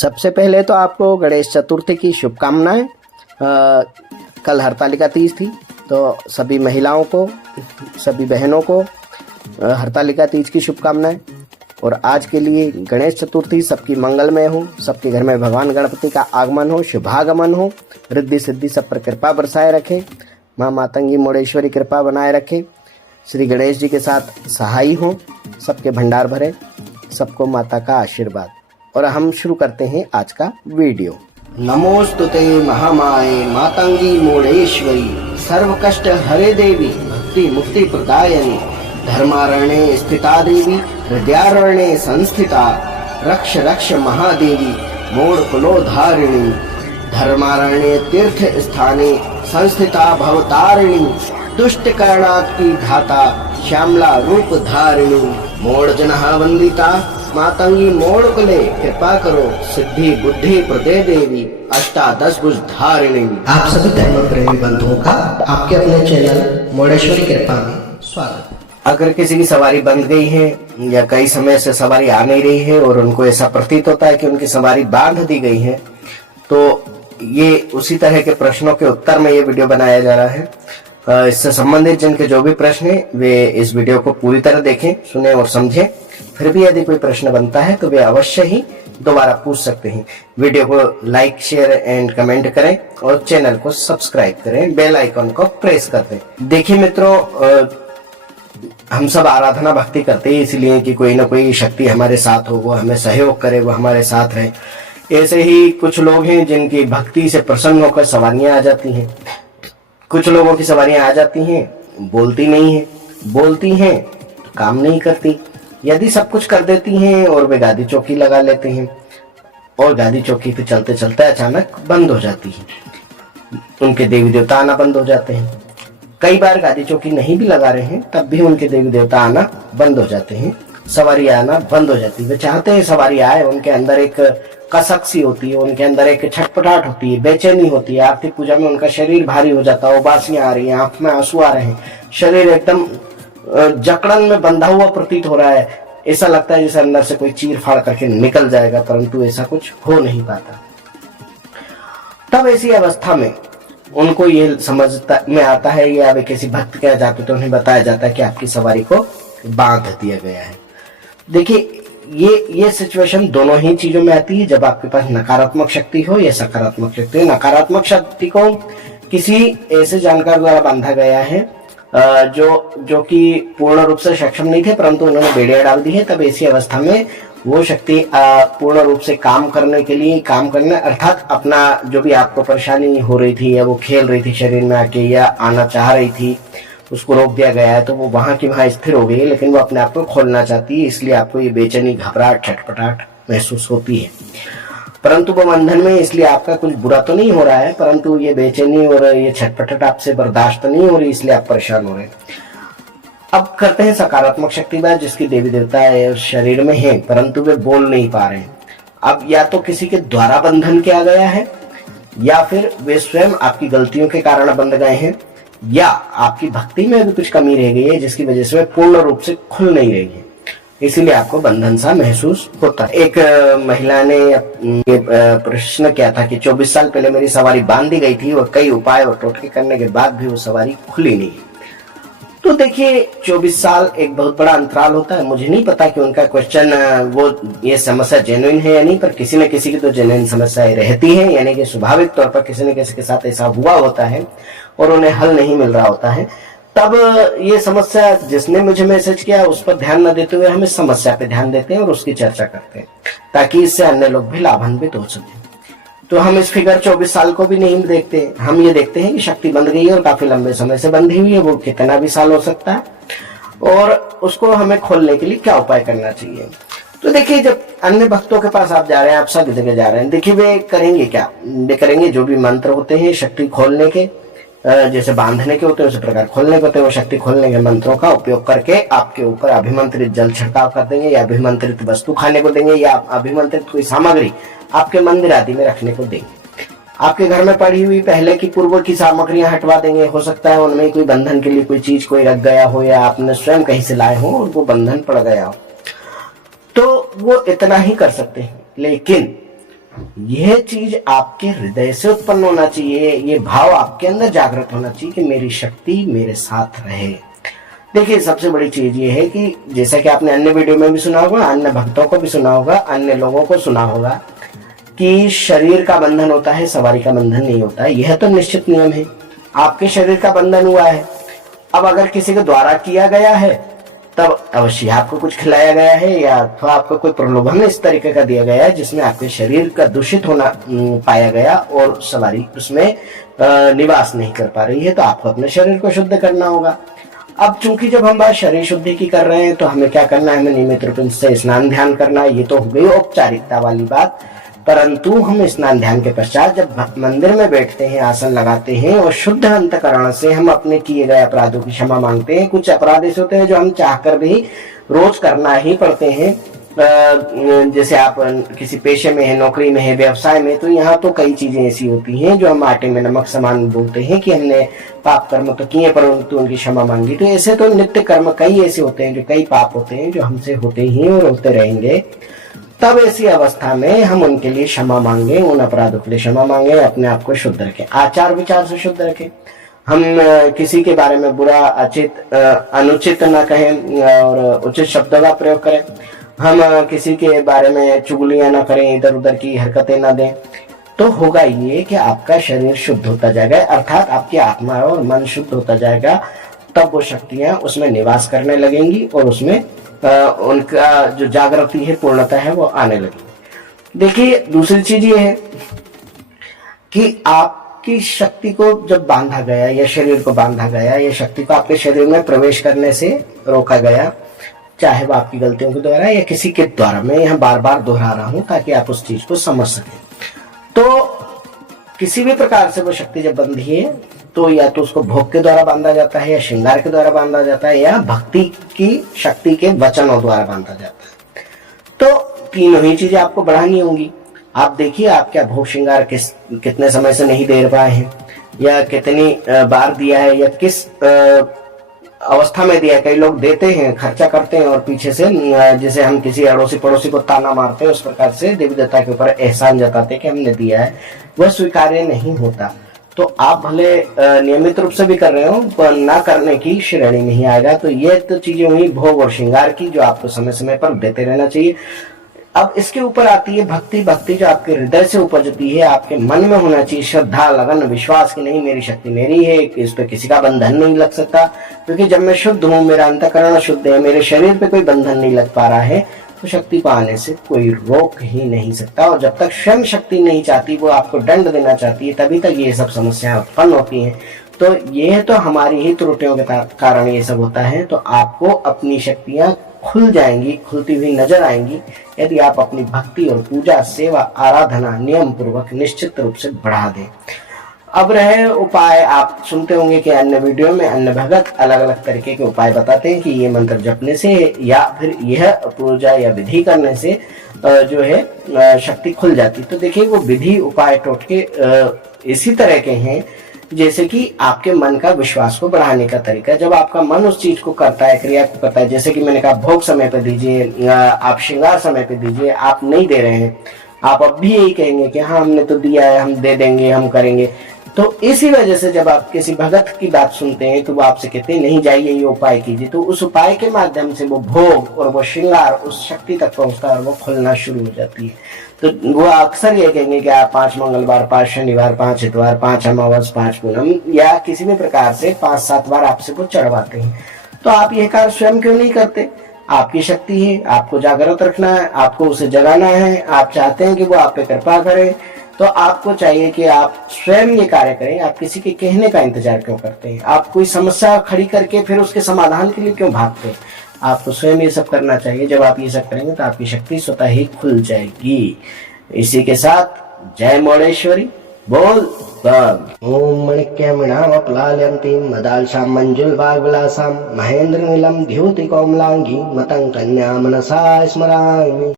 सबसे पहले तो आपको गणेश चतुर्थी की शुभकामनाएं। कल हरतालिका तीज थी, तो सभी महिलाओं को, सभी बहनों को हरतालिका तीज की शुभकामनाएं। और आज के लिए गणेश चतुर्थी सबकी मंगलमय हो, सबके घर में भगवान गणपति का आगमन हो, शुभागमन हो, रिद्धि सिद्धि सब पर कृपा बरसाए रखे, माँ मातंगी मोड़ेश्वरी कृपा बनाए रखे, श्री गणेश जी के साथ सहाय हो, सबके भंडार भरे, सबको माता का आशीर्वाद। और हम शुरू करते हैं आज का वीडियो। नमोस्तुते महामाये मातंगी मोड़ेश्वरी, सर्व कष्ट हरे देवी, भक्ति मुक्ति प्रदायनी, धर्मारण्ये स्थिता देवी, हृदयारण्ये संस्थिता, रक्ष रक्ष महादेवी, मोड़ कुलोधारिणी, धर्मारण्ये तीर्थ स्थाने संस्थिता भवतारिणी, दुष्ट करणात् की धाता, श्यामला रूप धारिणी, मोड़ जनहा वंदिता, मातंगी मोड़ कुले, कृपा करो सिद्धि बुद्धि प्रदे देवी, अष्टादश भुज धारिणी। आप सभी धर्म प्रेमी बंधुओं का आपके अपने चैनल मोड़ेश्वरी कृपा में स्वागत। अगर किसी की सवारी बंद गई है या कई समय से सवारी आ नहीं रही है और उनको ऐसा प्रतीत होता है कि उनकी सवारी बांध दी गई है, तो ये उसी तरह के प्रश्नों के उत्तर में ये वीडियो बनाया जा रहा है। इससे संबंधित जिनके जो भी प्रश्न है वे इस वीडियो को पूरी तरह देखें, सुने और समझें। फिर भी यदि कोई प्रश्न बनता है तो वे अवश्य ही दोबारा पूछ सकते हैं। वीडियो को लाइक शेयर एंड कमेंट करें और चैनल को सब्सक्राइब करें, बेल आइकन को प्रेस कर दें। देखिए मित्रों, हम सब आराधना भक्ति करते हैं इसलिए कि कोई ना कोई शक्ति हमारे साथ हो, वो हमें सहयोग करे, वो हमारे साथ रहे। ऐसे ही कुछ लोग हैं जिनकी भक्ति से प्रसन्न होकर सवारियां आ जाती हैं। कुछ लोगों की सवारियां आ जाती हैं, बोलती नहीं है, बोलती हैं तो काम नहीं करती। यदि सब कुछ कर देती हैं और वे गादी चौकी लगा लेते हैं और गादी चौकी पे चलते चलते अचानक बंद हो जाती है, उनके देवी देवता आना बंद हो जाते हैं। कई बार गादी चौकी नहीं भी लगा रहे हैं तब भी उनके देवी देवता आना बंद हो जाते हैं, सवारी आना बंद हो जाती है। वे चाहते हैं सवारी आए, उनके अंदर एक कसक सी होती है, उनके अंदर एक छटपटाहट होती है, बेचैनी होती है। आरती पूजा में उनका शरीर भारी हो जाता है, उबासियां आ रही हैं, आंख में आंसू आ रहे हैं, शरीर एकदम जकड़न में बंधा हुआ प्रतीत हो रहा है। ऐसा लगता है जैसे अंदर से कोई चीर फाड़ करके निकल जाएगा, परंतु ऐसा कुछ हो नहीं पाता। तब ऐसी अवस्था में उनको ये समझता में आता है, या वे किसी भक्त के यहाँ जाते तो उन्हें बताया जाता है कि आपकी सवारी को बांध दिया गया है। देखिए, ये सिचुएशन दोनों ही चीजों में आती है, जब आपके पास नकारात्मक शक्ति हो या सकारात्मक शक्ति हो। नकारात्मक शक्ति को किसी ऐसे जानकार द्वारा बांधा गया है जो कि पूर्ण रूप से सक्षम नहीं थे, परंतु उन्होंने बेड़ियां डाल दी है। तब ऐसी अवस्था में वो शक्ति पूर्ण रूप से काम करने अर्थात अपना जो भी आपको परेशानी हो रही थी या वो खेल रही थी शरीर में आके या आना चाह रही थी, उसको रोक दिया गया है, तो वो वहां की वहां स्थिर हो गई है, लेकिन वो अपने आप को खोलना चाहती है। इसलिए आपको ये बेचैनी, घबराहट, छटपटाहट महसूस होती है। परंतु वो बंधन में, इसलिए आपका कुछ बुरा तो नहीं हो रहा है, परंतु ये बेचैनी और ये छटपटाहट आपसे बर्दाश्त नहीं हो रही, इसलिए आप परेशान हो रहे हैं। अब करते हैं सकारात्मक शक्ति बात, जिसकी देवी देवता शरीर में है परंतु वे बोल नहीं पा रहे हैं। अब या तो किसी के द्वारा बंधन किया गया है, या फिर वे स्वयं आपकी गलतियों के कारण बंध गए हैं, या आपकी भक्ति में भी कुछ कमी रह गई है जिसकी वजह से वे पूर्ण रूप से खुल नहीं रही है, इसीलिए आपको बंधन सा महसूस होता है। एक महिला ने प्रश्न किया था कि 24 साल पहले मेरी सवारी बांध दी गई थी और कई उपाय और टोटके करने के बाद भी वो सवारी खुली नहीं। तो देखिए, 24 साल एक बहुत बड़ा अंतराल होता है। मुझे नहीं पता कि उनका क्वेश्चन वो ये समस्या जेन्युइन है या नहीं, पर किसी न किसी की तो जेन्युइन समस्याएं रहती है, यानी कि स्वाभाविक तौर पर किसी न किसी के साथ ऐसा हुआ होता है और उन्हें हल नहीं मिल रहा होता है। तब ये समस्या जिसने मुझे मैसेज किया उस पर ध्यान न देते हुए हम इस समस्या पे ध्यान देते हैं और उसकी चर्चा करते हैं, ताकि इससे अन्य लोग भी लाभान्वित हो सके। तो हम इस फिगर 24 साल को भी नहीं देखते, हम ये देखते हैं कि शक्ति बंध गई है और काफी लंबे समय से बंधी हुई है, वो कितना भी साल हो सकता है, और उसको हमें खोलने के लिए क्या उपाय करना चाहिए। तो देखिए, जब अन्य भक्तों के पास आप जा रहे हैं, आप सब जगह जा रहे हैं, देखिए वे करेंगे क्या, वे करेंगे जो भी मंत्र होते हैं शक्ति खोलने के, जैसे बांधने के होते हैं उसी प्रकार खोलने के होते हैं, वो शक्ति खोलने के मंत्रों का उपयोग करके आपके ऊपर अभिमंत्रित जल छिड़काव कर देंगे, या अभिमंत्रित वस्तु खाने को देंगे, या अभिमंत्रित कोई सामग्री आपके मंदिर आदि में रखने को देंगे। आपके घर में पड़ी हुई पहले की पूर्व की सामग्रियां हटवा देंगे। हो सकता है उनमें कोई बंधन के लिए कोई चीज कोई रख गया हो, या आपने स्वयं कहीं से लाए हो और वो बंधन पड़ गया हो, तो वो इतना ही कर सकते हैं। लेकिन यह चीज आपके हृदय से उत्पन्न होना चाहिए, ये भाव आपके अंदर जागृत होना चाहिए कि मेरी शक्ति मेरे साथ रहे। देखिए सबसे बड़ी चीज ये है कि जैसा कि आपने अन्य वीडियो में भी सुना होगा, अन्य भक्तों को भी सुना होगा, अन्य लोगों को सुना होगा कि शरीर का बंधन होता है, सवारी का बंधन नहीं होता है। यह तो निश्चित नियम है। आपके शरीर का बंधन हुआ है, अब अगर किसी के द्वारा किया गया है तब अवश्य आपको कुछ खिलाया गया है या अथवा आपको कोई प्रलोभन इस तरीके का दिया गया है जिसमें आपके शरीर का दूषित होना पाया गया और सवारी उसमें निवास नहीं कर पा रही है, तो आपको अपने शरीर को शुद्ध करना होगा। अब चूंकि जब हम बात शरीर शुद्धि की कर रहे हैं तो हमें क्या करना है, हमें नियमित रूप से स्नान ध्यान करना है। ये तो हो गई औपचारिकता वाली बात, परंतु हम स्नान ध्यान के पश्चात जब मंदिर में बैठते हैं, आसन लगाते हैं और शुद्ध अंतकरण से हम अपने किए गए अपराधों की क्षमा मांगते हैं। कुछ अपराध ऐसे होते हैं जो हम चाहकर भी रोज करना ही पड़ते हैं, जैसे आप किसी पेशे में है, नौकरी में है, व्यवसाय में, तो यहाँ तो कई चीजें ऐसी होती हैं जो हम आटे में नमक समान बोलते हैं कि हमने पाप कर्म तो किए परंतु उनकी क्षमा मांगी। तो ऐसे तो नित्य कर्म कई ऐसे होते हैं जो कई पाप होते हैं जो हमसे होते ही और होते रहेंगे। तब ऐसी अवस्था में हम उनके लिए क्षमा मांगे, उन अपराधों के लिए क्षमा मांगे, अपने आप को शुद्ध रखें, आचार विचार से शुद्ध रखें। हम किसी के बारे में बुरा अनुचित न कहें और उचित शब्दों का प्रयोग करें। हम किसी के बारे में चुगलियां न करें, इधर उधर की हरकतें न दें। तो होगा ये कि आपका शरीर शुद्ध होता जाएगा, अर्थात आपकी आत्मा और मन शुद्ध होता जाएगा। तब वो शक्तियां उसमें निवास करने लगेंगी और उसमें उनका जो जागृति है, पूर्णता है, वो आने लगेगी। देखिए दूसरी चीज ये है कि आपकी शक्ति को जब बांधा गया या शरीर को बांधा गया या शक्ति को आपके शरीर में प्रवेश करने से रोका गया, चाहे वो आपकी गलतियों के द्वारा या किसी के द्वारा, मैं यहाँ बार बार दोहरा रहा हूं ताकि आप उस चीज को समझ सकें। तो किसी भी प्रकार से वो शक्ति जब बंधी है तो या तो उसको भोग के द्वारा बांधा जाता है या श्रृंगार के द्वारा बांधा जाता है या भक्ति की शक्ति के वचनों द्वारा बांधा जाता है। तो तीनों ही चीजें आपको बढ़ानी होंगी। आप देखिए आप क्या भोग श्रृंगार कितने समय से नहीं दे पाए हैं या कितनी बार दिया है या किस अवस्था में दिया है। कई लोग देते हैं, खर्चा करते हैं और पीछे से जैसे हम किसी अड़ोसी पड़ोसी को ताना मारते हैं उस प्रकार से देवी देवता के ऊपर एहसान जताते कि हमने दिया है, वह स्वीकार्य नहीं होता। तो आप भले नियमित रूप से भी कर रहे हो पर ना करने की श्रेणी नहीं आएगा। तो ये तो चीजें हुई भोग और श्रृंगार की जो आपको समय समय पर देते रहना चाहिए। अब इसके ऊपर आती है भक्ति। भक्ति जो आपके हृदय से उपजती है, आपके मन में होना चाहिए श्रद्धा, लगन, विश्वास कि नहीं मेरी शक्ति मेरी है, इस पे किसी का बंधन नहीं लग सकता। क्योंकि जब मैं शुद्ध हूँ, मेरा अंतःकरण शुद्ध है, मेरे शरीर पे कोई बंधन नहीं लग पा रहा है, तो शक्ति को आने से कोई रोक ही नहीं सकता। और जब तक स्वयं शक्ति नहीं चाहती, वो आपको दंड देना चाहती है, तभी तक ये सब समस्याएं उत्पन्न होती हैं। तो ये तो हमारी ही त्रुटियों के कारण ये सब होता है। तो आपको अपनी शक्तियां खुल जाएंगी, खुलती हुई नजर आएंगी यदि आप अपनी भक्ति और पूजा, सेवा, आराधना नियम पूर्वक निश्चित रूप से बढ़ा दें। अब रहे उपाय, आप सुनते होंगे कि अन्य वीडियो में अन्य भगत अलग अलग तरीके के उपाय बताते हैं कि ये मंत्र जपने से या फिर यह पूजा या विधि करने से जो है शक्ति खुल जाती। तो देखिए वो विधि उपाय टोटके इसी तरह के हैं जैसे कि आपके मन का विश्वास को बढ़ाने का तरीका। जब आपका मन उस चीज को करता है, क्रिया को करता है, जैसे कि मैंने कहा भोग समय पे दीजिए, आप श्रृंगार समय पे दीजिए, आप नहीं दे रहे हैं, आप अब भी यही कहेंगे कि हाँ हमने तो दिया है, हम दे देंगे, हम करेंगे। तो इसी वजह से जब आप किसी भगत की बात सुनते हैं तो वो आपसे कहते हैं नहीं जाइए, ये उपाय कीजिए, तो उस उपाय के माध्यम से वो भोग और वो श्रृंगार उस शक्ति तक पहुंचता है और वो खुलना शुरू हो जाती है। तो वो अक्सर ये कहेंगे कि आप 5 मंगलवार, 5 शनिवार, 5 इतवार, 5 अमावस, 5 पूनम या किसी भी प्रकार से 5-7 बार आपसे वो चढ़वाते हैं। तो आप यह कार्य स्वयं क्यों नहीं करते? आपकी शक्ति है, आपको जागृत रखना है, आपको उसे जगाना है, आप चाहते हैं कि वो आप पे कृपा करे, तो आपको चाहिए कि आप स्वयं ये कार्य करें। आप किसी के कहने का इंतजार क्यों करते हैं? आप कोई समस्या खड़ी करके फिर उसके समाधान के लिए क्यों भागते हैं? आपको स्वयं ये सब करना चाहिए। जब आप ये सब करेंगे तो आपकी शक्ति स्वतः ही खुल जाएगी। इसी के साथ जय मोड़ेश्वरी बोल बम। ओम मणिक्यमणामपलाल्यन्तीं मदालसां मंजुलवाग्विलासां महेन्द्र नीलम द्युति कोमलांगी मतंग कन्या मनसा स्मरामि।